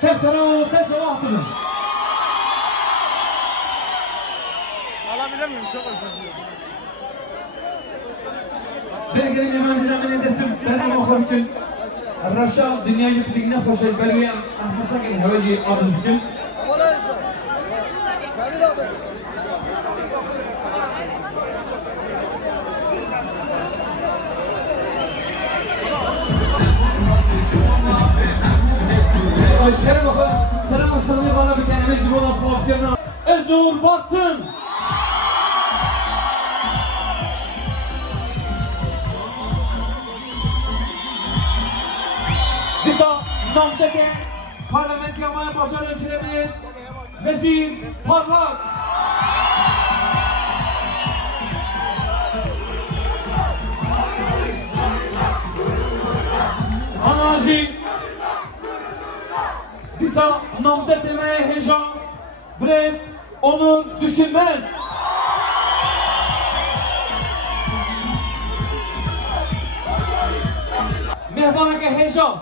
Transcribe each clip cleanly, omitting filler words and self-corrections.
Ses sana ses o atını. Alabilir miyim? Çok özür diliyorum. Belki de hemen desim ben o mukabbil. الرشاق دنيا جبتينا خوش البلوية أنفسك الهواجي أرض بكل. Başkanım bakın, selam başkanım bana bir tane meclis olan fuarlarına. Öznur Baktın. Disa namzede parlamento yapmaya başlayan hemşehrimiz Vezir Parlak. Anarşi Disa namzet demeye heyecan Brez onu düşünmez. Mehvan'a heyecan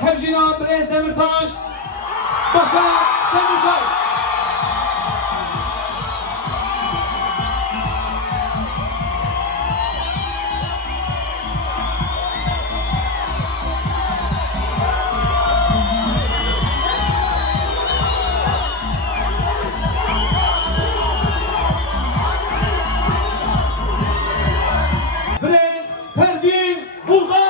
Hemşina Brez Demirtaş Başa Demirtaş. Brez Pervin Bulgar.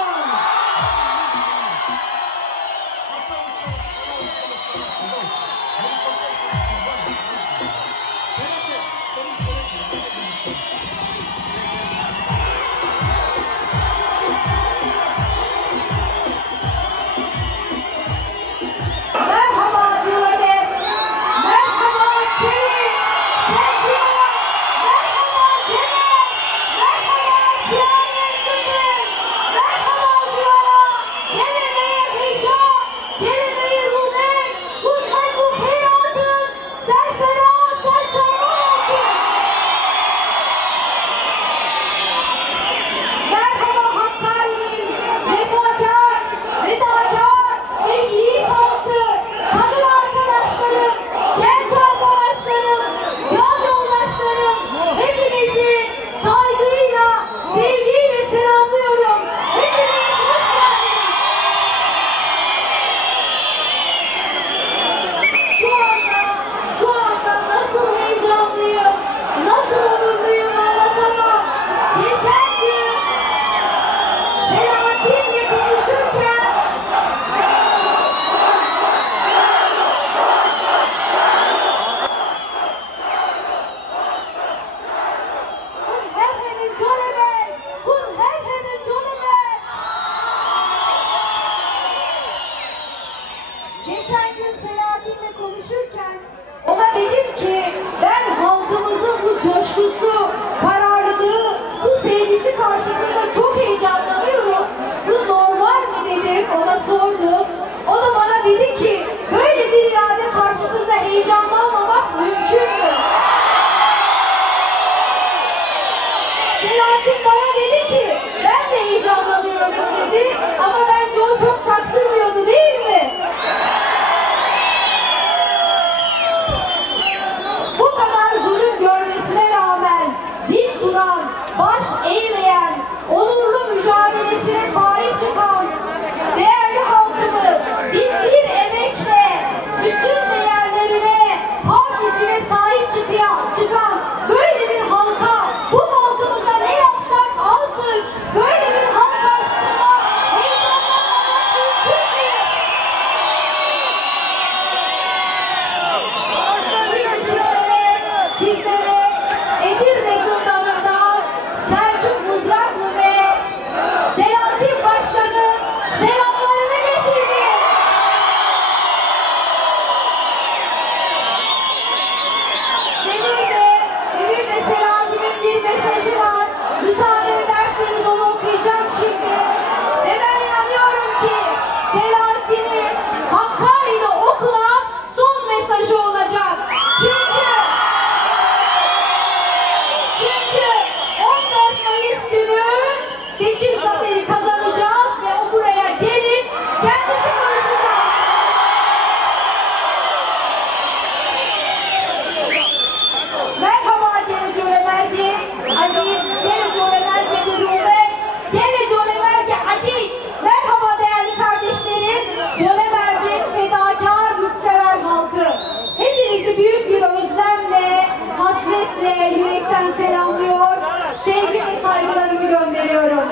büyük bir özlemle, hasretle, yürekten selamlıyor, sevgi ve saygılarımı gönderiyorum.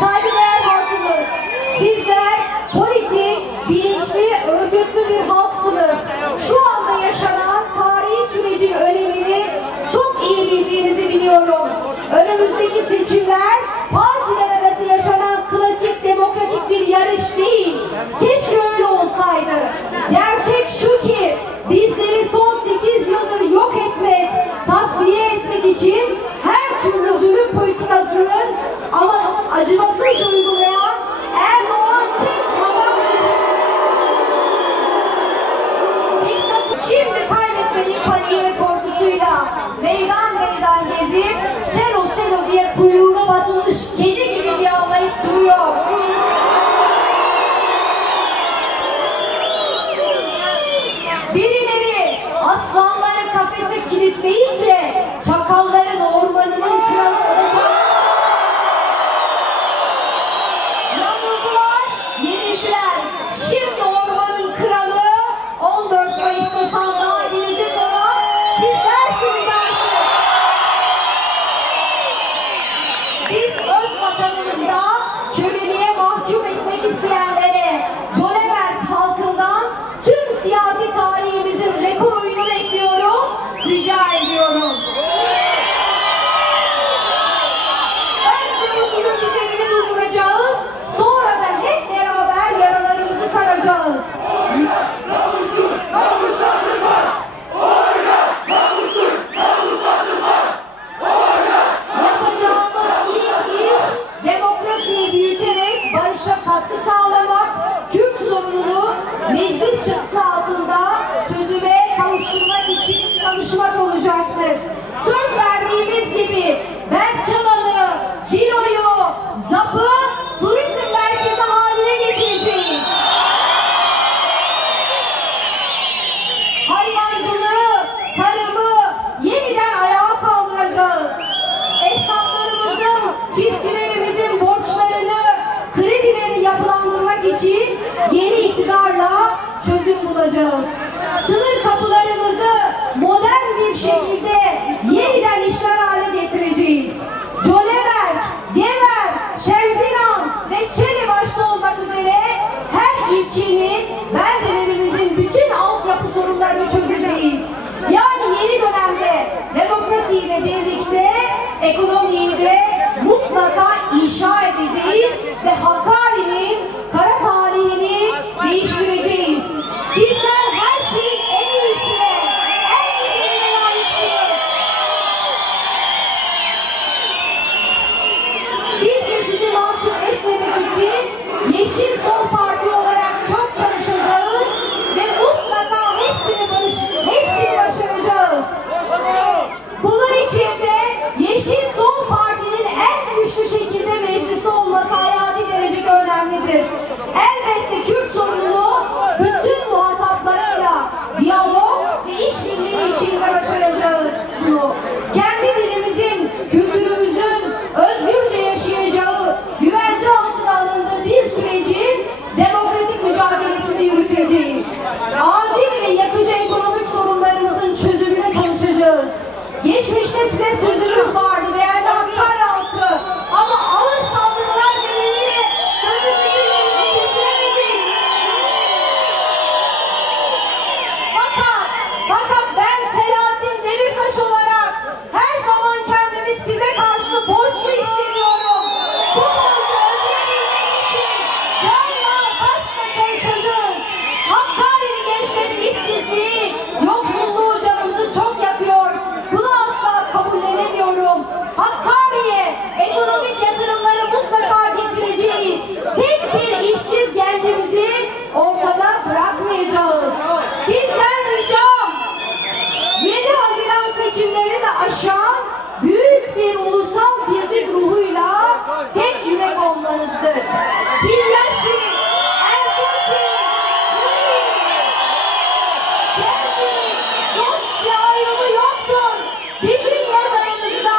Saygıdeğer halkımız, sizler politik, bilinçli, örgütlü bir halksınız. Şu anda yaşanan tarihi sürecin önemini çok iyi bildiğinizi biliyorum. Önümüzdeki seçimler partiler arası yaşanan klasik demokratik bir yarış değil. Keşke öyle olsaydı. Gerçek şu ki bizleri son 8 yıldır yok etmek, tasfiye etmek için her türlü zulüm politikasının ama acımasız uygulayan Erdoğan tek adam şimdi kaybetmenin paniği ve korkusuyla meydan meydan gezip selo selo diye kuyruğuna basılmış kedi gibi miyavlayıp duruyor. Birileri aslanları kafese kilitleyince çakalların ormanının kralı olacak. Yanıldılar, yenildiler. Şimdi ormanın kralı 14 Mayıs'ta sandığa gelecek olan sizlersiniz artık. Biz öz vatanımızda köleliğe mahkum etmek isteyenlere Cöleberk halkından tüm siyasi tarihimizin rekor oyunu bekliyorum, rica ediyorum. Önce bu zulüm düzenini durduracağız, sonra da hep beraber yaralarımızı saracağız. Yapacağımız ilk iş demokrasiyi büyüterek barışa katkı sağlamak, Kürt sorununu meclis çatısı altında çözüme kavuşturmak için çalışmak olacaktır. Söz verdiğimiz gibi Berkçalan'ı, Cilo'yu, ZAP'ı turizm merkezi haline getireceğiz. Hayvancılığı, tarımı yeniden ayağa kaldıracağız. Esnaflarımızın, çiftçilerimizin borçlarını, kredilerini yapılandırmak için yeni iktidarla çözüm bulacağız. Sınır kapılarımızı modern bir şekilde yeniden işler hale getireceğiz. Cöleberk, Gever, Şevziran ve Çeli başta olmak üzere her ilçenin, beldelerimizin bütün altyapı sorunlarını çözeceğiz. Yani yeni dönemde demokrasiyle birlikte ekonomiyi de mutlaka inşa edeceğiz ve Hakkari'nin kara tarihini değiştireceğiz. Sizler her şeyin en iyisine, en güzeline layıksınız. Biz de sizi mahcup etmemek için Yeşil Sol Parti olarak çok çalışacağız ve mutlaka hepsini başaracağız. Bunun için de Yeşil Sol Parti'nin en güçlü şekilde mecliste olması hayati derecede önemlidir. Elbette Kürt sorununu bütün muhataplarıyla diyalog ve işbirliği içinde başaracağız bunu. Kendi dilimizin, kültürümüzün özgürce yaşayacağı, güvence altına alındığı bir sürecin demokratik mücadelesini yürüteceğiz. Acil ve yakıcı ekonomik sorunlarımızın çözümüne çalışacağız. Geçmişte size sözümüz vardı değerli Hakkari halkı, ama ağır saldırılar nedeniyle sözümüzü yerine getiremedik. Fakat ben Selahattin Demirtaş olarak her zaman kendimi size karşı borçlu hissediyorum. Bu borcu ödeyebilmek için canla başla çalışacağız. Hakkari'li gençlerin işsizliği, yoksulluğu canımızı çok yakıyor. Bunu asla kabullenemiyorum. Hakkari'ye ekonomik yatırımları mutlaka getireceğiz. Tek bir işsiz gencimizi ortada bırakmayacağız. Sizden ricam 7 Haziran seçimlerini de aşan büyük bir ulusal birlik ruhuyla tek yürek olmanızdır. Birleşin, Erdoğan, kendini, dost ya ayrımı yoktur. Bizim nazarımızda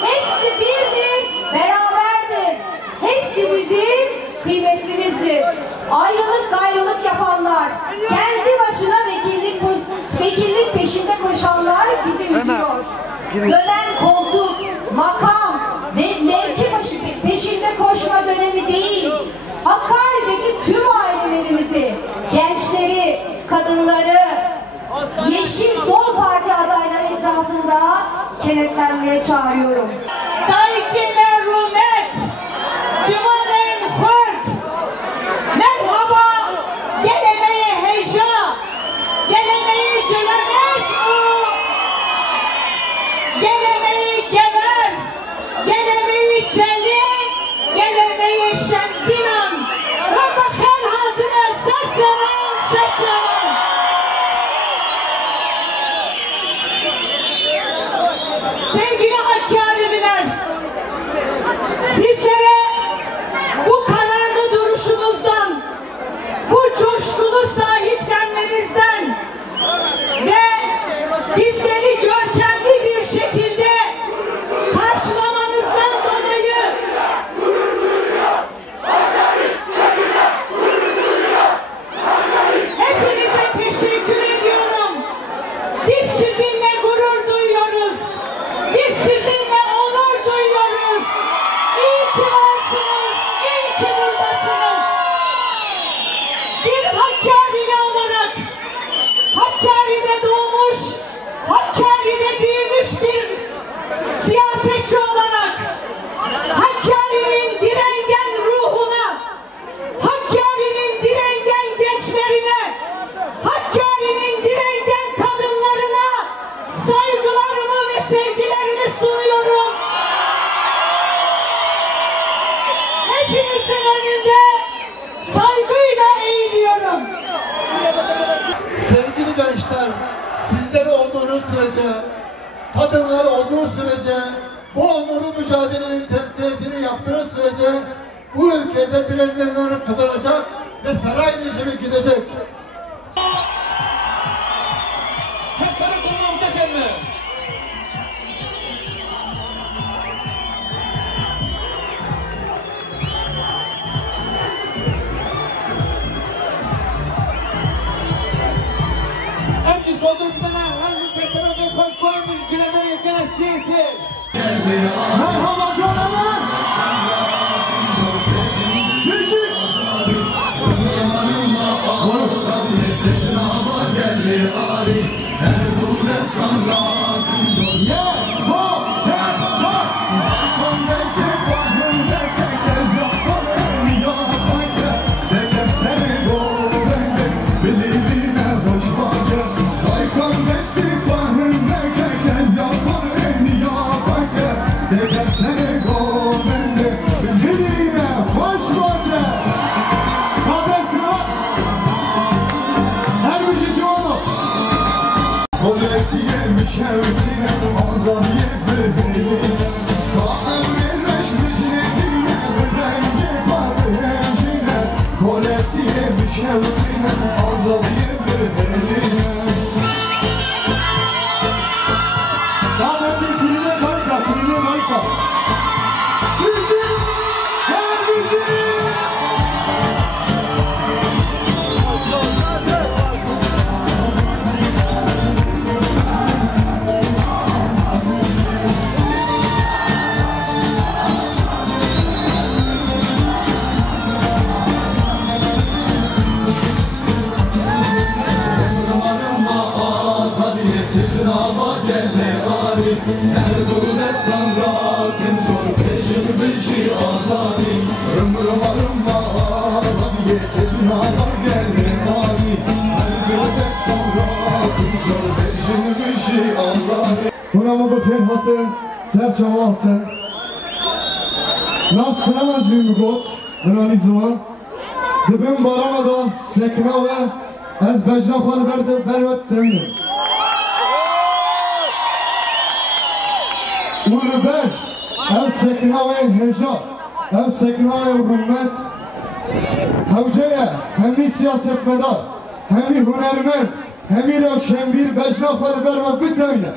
hepsi birdir, beraberdir. Hepsi bizim kıymetlimizdir. Ayrılık gayrılık yapanlar, kendi başına vekillik peşinde koşanlar bizi üzüyor. Dönen koltuk, makam ve mevki peşinde koşma dönemi değil. Hakkari'deki tüm ailelerimizi, gençleri, kadınları, Yeşil Sol Parti adayları etrafında kenetlenmeye çağırıyorum. Dayki merhumet, civanen hurt, merhaba, gelemeyi heyecan, gelemeyi civanet u, gelemeyi geber, gelemeyi celin, gelemeyi şemsinan, Rabba kher hatine seçeran, seçeran. Sevgili Hakkari'liler, sizlere bu kararlı duruşunuzdan, bu coşkulu sahiplenmenizden ve bizleri görkemli bir şekilde karşılamanızdan dolayı hepinize teşekkür ediyorum. Biz sizinle gurur duyuyoruz. Biz sizinle onur duyuyoruz. İyi ki varsınız, iyi ki buradasınız. Bir Hakkari'li olarak, Hakkari'de doğmuş, Hakkari'de büyümüş bir siyasetçi olarak, Hakkari'nin direngen ruhuna, Hakkari'nin direngen gençlerine, Hakkari'nin direngen kadınlarına saygılarımı ve sevgilerimi sunuyorum. Hepinizin önünde saygıyla eğiliyorum. Sevgili gençler, sizler olduğunuz sürece, kadınlar olduğu sürece, bu onurlu mücadelenin temsiliyetini yaptığınız sürece bu ülkede direnenler kazanacak ve saray rejimi gidecek. Hakkari kurmamda gelme. Emci soldum bana hangi tarafı hoş koymuş cilemeye gene siyasi. Merhaba canımlar! Yeşil! Bunamı bu ferhatın, serçavatın. Nas sınamaz got, bunani zaman. Dibim barana da sekna ve ez bejnafan bervet deminim. Ulu ben, ev sekna ve heja, ev sekna ve hürmet. Hevceye, hemi siyasetmedar, hemi hünermen, hemi revşenbir bejnafan bervet biteminim.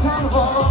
Sen bana,